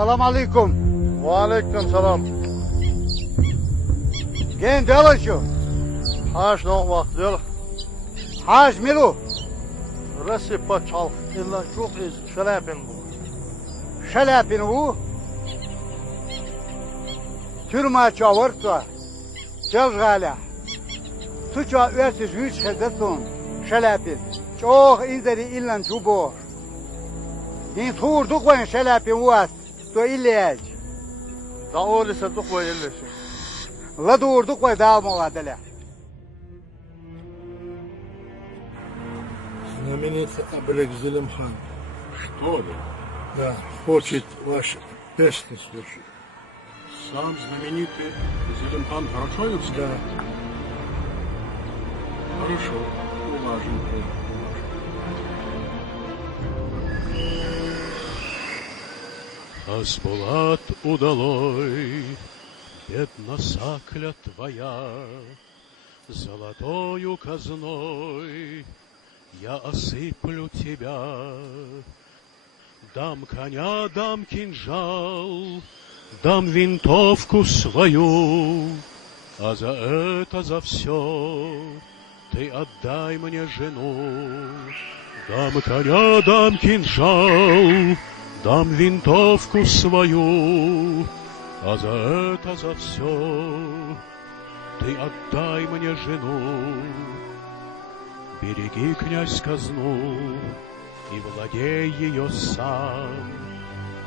Salam alaikum. Валейкум салам. Gen dolaşıyor. Haş nog vaqt döl. Haş milu. Rasipa çal. İlla çok iz şalepin bu. Şalepin u. Türma çavurtva. Çalgala. Tuça üyesiz yüz hedetun. Şalepin. Çok izleri illan çubuğ. Din turduk var şalepin uas. To illej. Da öyleyse tuk ve illesin. La durduk var daha muadele. Знаменитый Абелек Зелимхан. Что ли? Да, хочет ваш песни слушать. Сам знаменитый Зелимхан Хорошоевский? Да. Хорошо, уважим. Хасбулат удалой, бедна сакля твоя, золотою казной я осыплю тебя. Дам коня, дам кинжал, дам винтовку свою, а за это, за все ты отдай мне жену. Дам коня, дам кинжал, дам винтовку свою, а за это, за все ты отдай мне жену. Береги, князь, казну и владей ее сам,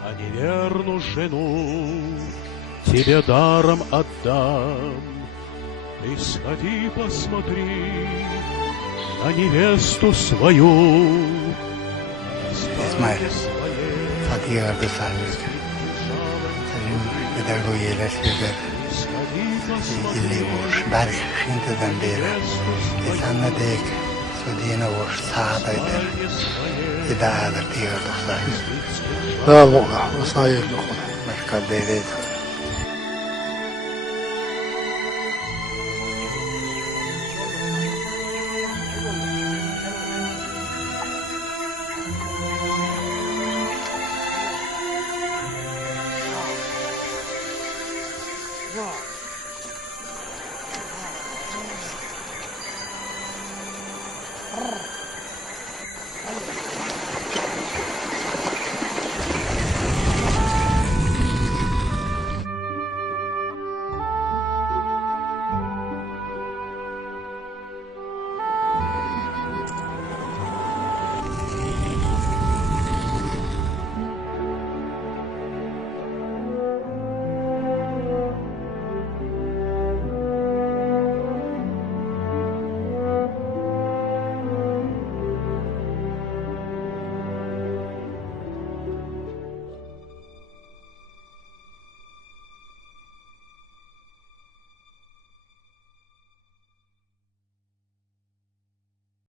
а неверну жену тебе даром отдам. Ты сходи, посмотри на невесту свою. İsmail, Fatih'e vardı sahibiydi. Senin kadar bu yerler şeyler illi boş. Berk şimdiden beri insanla deyik söyleyene boş sağdaydır. İdağadır diyor dostlar. Да, Бога, вы знаете, Başka devlet